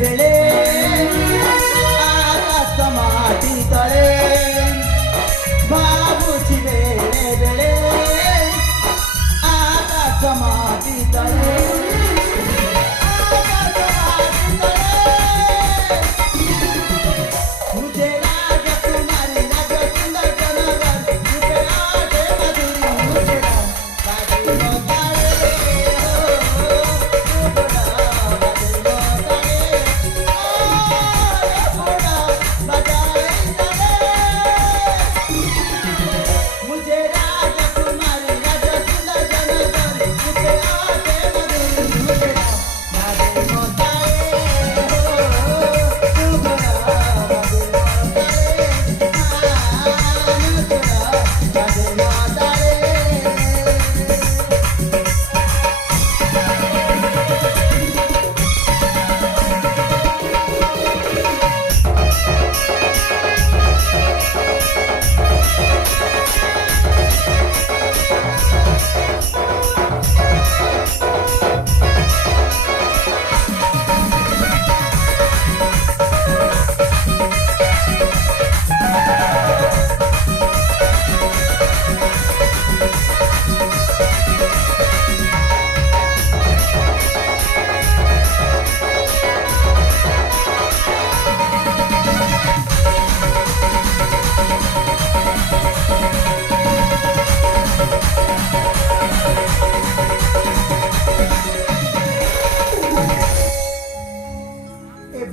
बेले आकाश माटी तले भावुची बेले बेले आकाश माटी तले मुझे राजकुमारी राज सुंदर जनगर मुझे आगे मधुरी मुझे बाजे मोतारे मुझे राजकुमारी राज सुंदर जनगर मुझे आगे मधुरी मुझे बाजे मोतारे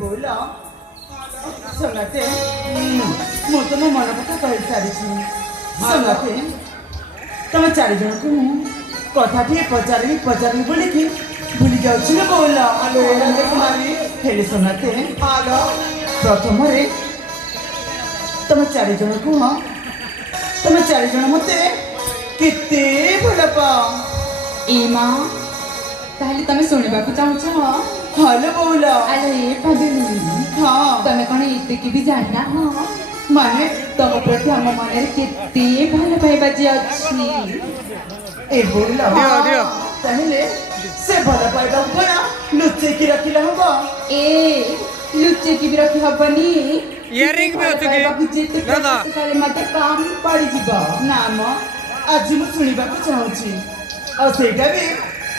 बोला संगते मु तुम मन कथा कही सारी संगते तुम चार जन को कथा टे पचारि पचारि बोली कि भूली जाऊँ ना बोला हेलो राजकुमारी हेले संगते हेलो प्रथम तुम चार जन को तुम चार जन मत केते भल पाओ ए माँ ताहले तमे सुनिबा को चाहछो हेलो बोला अरे पदिनी हाँ तमे कौन एते की भी जानना हाँ माने तम प्रति हम मन केते भल पाइबा जे अछि ए बोला दियो ताहले से भल पाइबा कोना लुचे की रखिला हबो ए लुच्चे की भी रखी हबनी इयरिंग भी होती की दादा करे मते काम पड़ी जिबा नाम आज मु सुनिबा को चाहूची और सेटा भी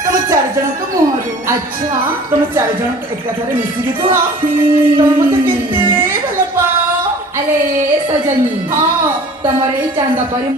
तुम चार जन को मुहरु अच्छा तुम चार जन एक कथारे मिसी के तुहा तुम मते कितने भल पाओ अरे सजनी हाँ तमरे चांदा परी